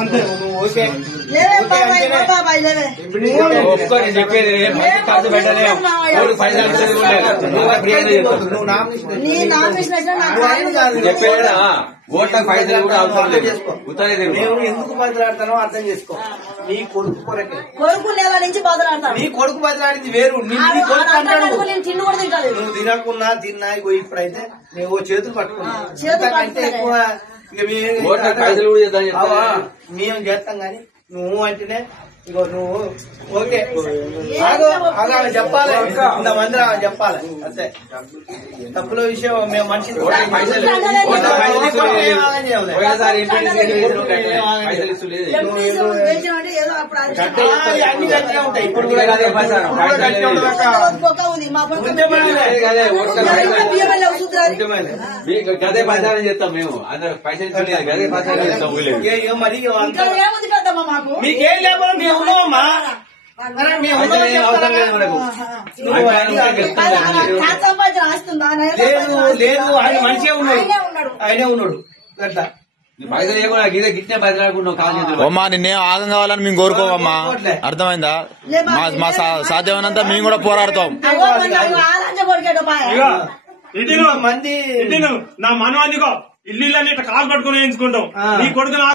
అంతే ఓకే చెప్పేది ఖర్చు పెట్టలే చెప్పేదా ఓట్లకు పైసలు కూడా అవసరం లేదు. నేను ఎందుకు బదిలాడతానో అర్థం చేసుకో. నీ కొడుకు కొరకే కొడుకు నెల నుంచి బదిలాడతాను. నీ కొడుకు బదిలాడింది వేరు. నువ్వు తినకున్నా తిన్నా ఇప్పుడైతే నువ్వు చేతులు పట్టుకున్నా ఎక్కువ పైసలు కూడా మేము చేస్తాం గాని నువ్వు అంటేనే ఇగో నువ్వు ఓకే చెప్పాలి. ఇంతమంది చెప్పాలి అంతే. తప్పుల విషయం మేము మనిషి అన్ని గట్టిగా ఉంటాయి. ఇప్పుడు కూడా గదే ప్రచారం చేస్తాం మేము. అందరూ పైసలు గదే ప్రచారం చేస్తాం. మరి మీకేం లేకపోతే మేము ఉన్నామమ్మా. లేదు ఆయన మంచిగా ఉన్నాడు. ఆయనే ఉన్నాడు అట్లా. పైసలు ఏమో గిట్టే బదిలాడుకున్నావు కాదు. అమ్మా నిన్నేం ఆగం కావాలని మేము కోరుకోవమ్మా. అర్థమైందా? మా సాధ్యమైనంత మేము కూడా పోరాడతాం. మంది నా మనవాదిగో ఇల్లు కాలు పట్టుకుని వేయించుకుంటాం. నీ కొడుకు